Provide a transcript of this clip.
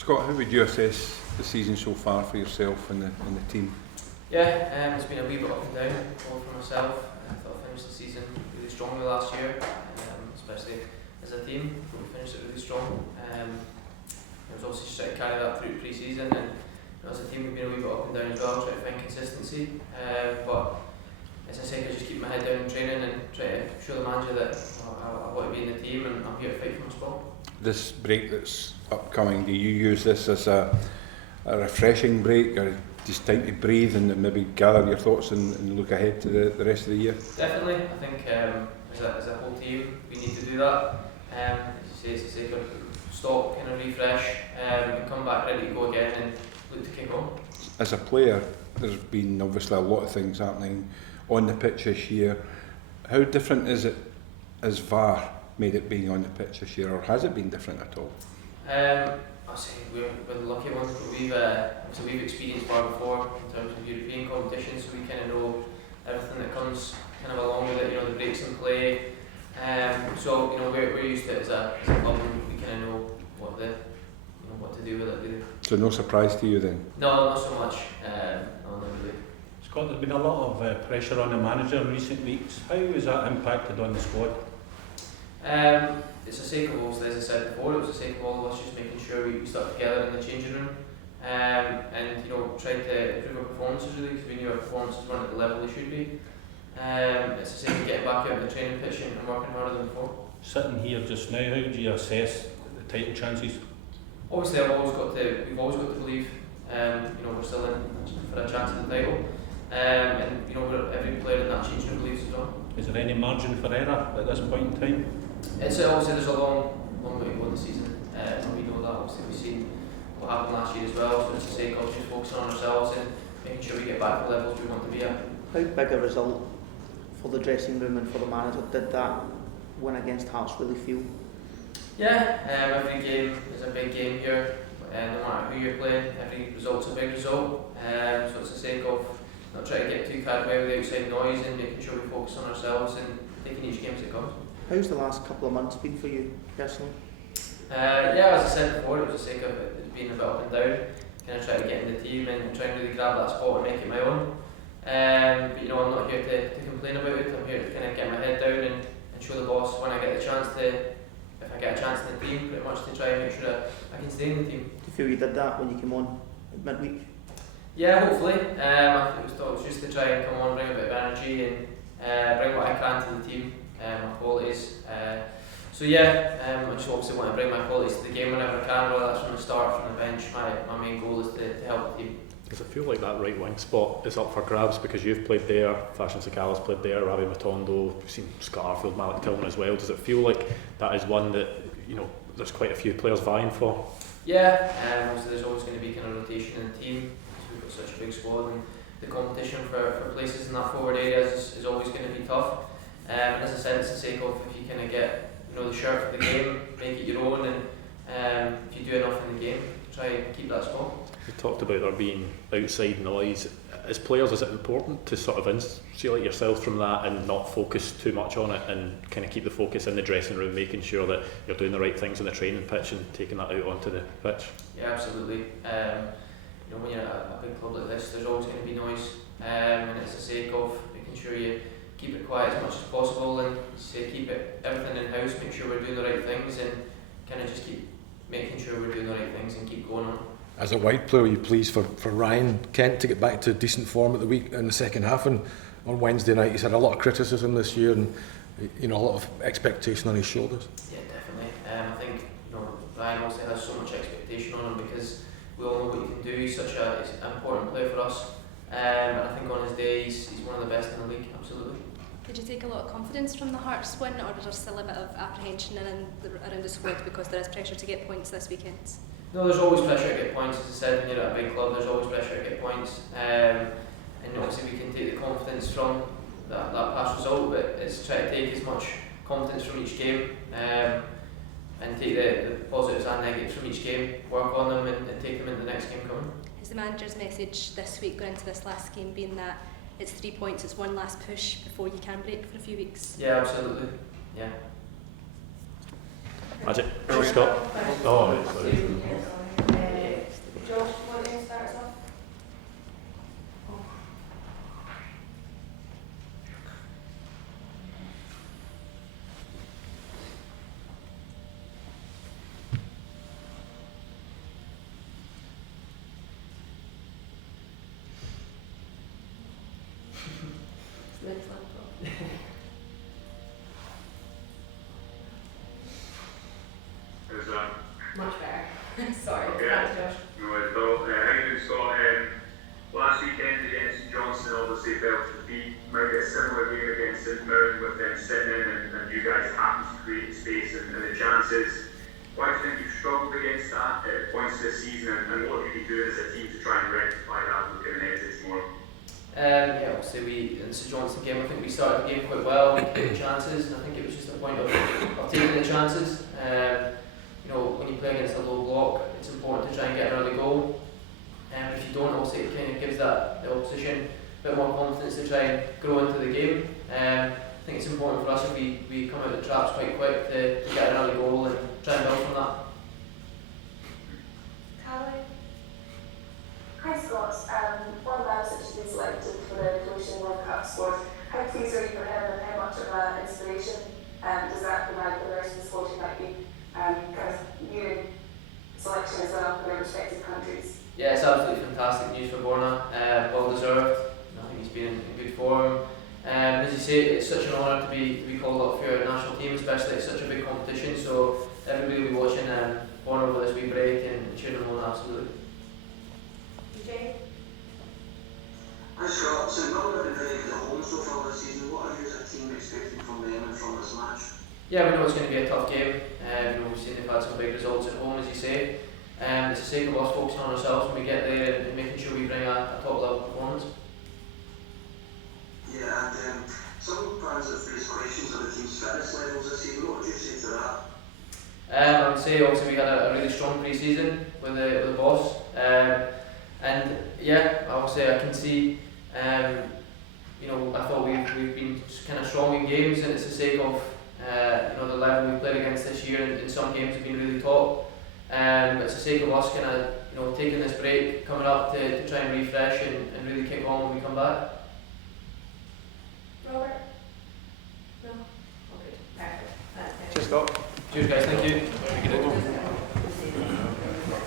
Scott, how would you assess the season so far for yourself and the team? Yeah, it's been a wee bit up and down for myself. I thought I finished the season really strongly last year, especially as a team. We finished it really strong. It was also just trying to carry that through pre-season, and as a team we've been a wee bit up and down as well, trying to find consistency. But as I said, I just keep my head down in training and try to show the manager that I want to be in the team and I'm here to fight for my spot. This break that's upcoming, do you use this as a refreshing break, or just time to breathe and maybe gather your thoughts and look ahead to the rest of the year? Definitely. I think as a whole team we need to do that. As you say, it's a sake of stop, kind of refresh, and come back ready to go again and look to kick on. As a player, there's been obviously a lot of things happening on the pitch this year. How different is it as VAR made it being on the pitch this year, or has it been different at all? I say we're the lucky ones, but we've experienced VAR before in terms of European competitions, so we kind of know everything that comes kind of along with it. The breaks in play. So we're used to it as a club, and we kind of know what to do with it. Really. So no surprise to you then? No, not so much. No, not really. Scott, there's been a lot of pressure on the manager in recent weeks. How has that impacted on the squad? It's a sake of, as I said before, it was a sake of all of us just making sure we stuck together in the changing room, and tried to improve our performances really, because we knew our performances weren't at the level they should be. It's a sake of getting back out on the training pitch and working harder than before. Sitting here just now, how do you assess the title chances? Obviously, we've always got to believe. We're still in for a chance at the title, and every player in that changing room believes as well. Is there any margin for error at this point in time? It's obviously there's a long way to go in the season, and we know that. Obviously, we've seen what happened last year as well. So it's a sake of just focusing on ourselves and making sure we get back to the levels we want to be at. How big a result for the dressing room and for the manager did that win against Hearts really feel? Yeah, every game is a big game here, no matter who you're playing. Every result's a big result, so it's a sake of not trying to get too carried away with the outside noise and making sure we focus on ourselves and taking each game as it comes. How's the last couple of months been for you personally? As I said before, it was a sake of it being a bit up and down, kind of trying to get in the team and trying to really grab that spot and make it my own. But I'm not here to complain about it. I'm here to kind of get my head down and show the boss when I get the chance to, if I get a chance in the team, pretty much to try and make sure that I can stay in the team. Do you feel you did that when you came on at midweek? Yeah, hopefully. I think it was just to try and come on, bring a bit of energy and bring what I can to the team, my qualities. I just obviously want to bring my qualities to the game whenever I can, whether that's from the start, from the bench. My main goal is to help the team. Does it feel like that right wing spot is up for grabs because you've played there, Fashion Sakala's played there, Ravi Matondo, we've seen Scott Arfield, Malik Tillman as well. Does it feel like that is one that there's quite a few players vying for? Yeah, obviously there's always going to be kind of rotation in the team because we've got such a big squad, and the competition for places in that forward area is always going to be tough. And as I said, it's the sake of if you kind of get the shirt for the game, make it your own, and if you do enough in the game, try and keep that spot. You talked about there being outside noise. As players, is it important to sort of insulate yourself from that and not focus too much on it and kind of keep the focus in the dressing room, making sure that you're doing the right things in the training pitch and taking that out onto the pitch? Yeah, absolutely. When you're at a big club like this, there's always going to be noise, and it's the sake of making sure you keep it quiet as much as possible and keep everything in house, make sure we're doing the right things, and kind of just keep making sure we're doing the right things and keep going on. As a wide player, are you pleased for Ryan Kent to get back to decent form at the week in the second half? And on Wednesday night, he's had a lot of criticism this year and a lot of expectation on his shoulders. Yeah, definitely. I think Ryan also has so much expectation on him because we all know what he can do. He's such an important player for us, and I think on his day he's one of the best in the league. Absolutely. Did you take a lot of confidence from the Hearts win, or was there still a bit of apprehension around the squad because there is pressure to get points this weekend? No, there's always pressure to get points. As I said, when you're at a big club, there's always pressure to get points. And obviously we can take the confidence from that past result, but it's try to take as much confidence from each game and take the positives and negatives from each game, work on them and take them into the next game coming. Is the manager's message this week going into this last game being that it's 3 points, it's one last push before you can break for a few weeks? Yeah, absolutely. Yeah. Magic. Scott. Oh, sorry. Is that? Much better. Sorry. Okay. Thanks, Josh. No, I thought, how you saw last weekend against St Johnstone, obviously felt to beat. Might get a similar game against St Mirren with them sitting in and you guys happen to create space and the chances. Why do you think you've struggled against that at points this season and what have you been doing as a team to try and rectify that looking ahead this more? Yeah, obviously in the St Johnstone game, I think we started the game quite well, we created chances, and I think it was just a point of taking the chances. You know, when you play against a low block, it's important to try and get an early goal. If you don't, also it kind of gives the opposition a bit more confidence to try and grow into the game. I think it's important for us if we come out of the traps quite quick to get an early goal and try and build from that. Callie? Hi Scott, one man has been selected for the Croatian World Cup squad. How pleased are you for him and how much of an inspiration does that provide for the rest of the squad who might be kind of new selection as well for their respective countries? Yeah, it's absolutely fantastic news for Borna, well deserved. I think he's been in good form. As you say, it's such an honour to be called up for your national team, especially at such a big competition, so everybody will be watching Borna over this wee break and cheering him on absolutely. Jay? Hi Scott, so Melbourne have been very good at home so far this season. What are you as a team expecting from them and from this match? Yeah, we know it's going to be a tough game. We've seen they've had some big results at home, as you say. It's the sake of us focusing on ourselves when we get there and making sure we bring a top level performance. Yeah, and some fans have raised questions on the team's fitness levels this season. What would you say to that? I would say obviously we had a really strong pre-season with the boss. And yeah, obviously I can see, you know, I thought we've been kind of strong in games, and it's the sake of you know, the level we played against this year. In some games have been really top. It's the sake of us kind of, you know, taking this break coming up to try and refresh and really kick on when we come back. Robert? No? Okay, perfect. That's it. Cheers, Scott. Cheers guys, thank you.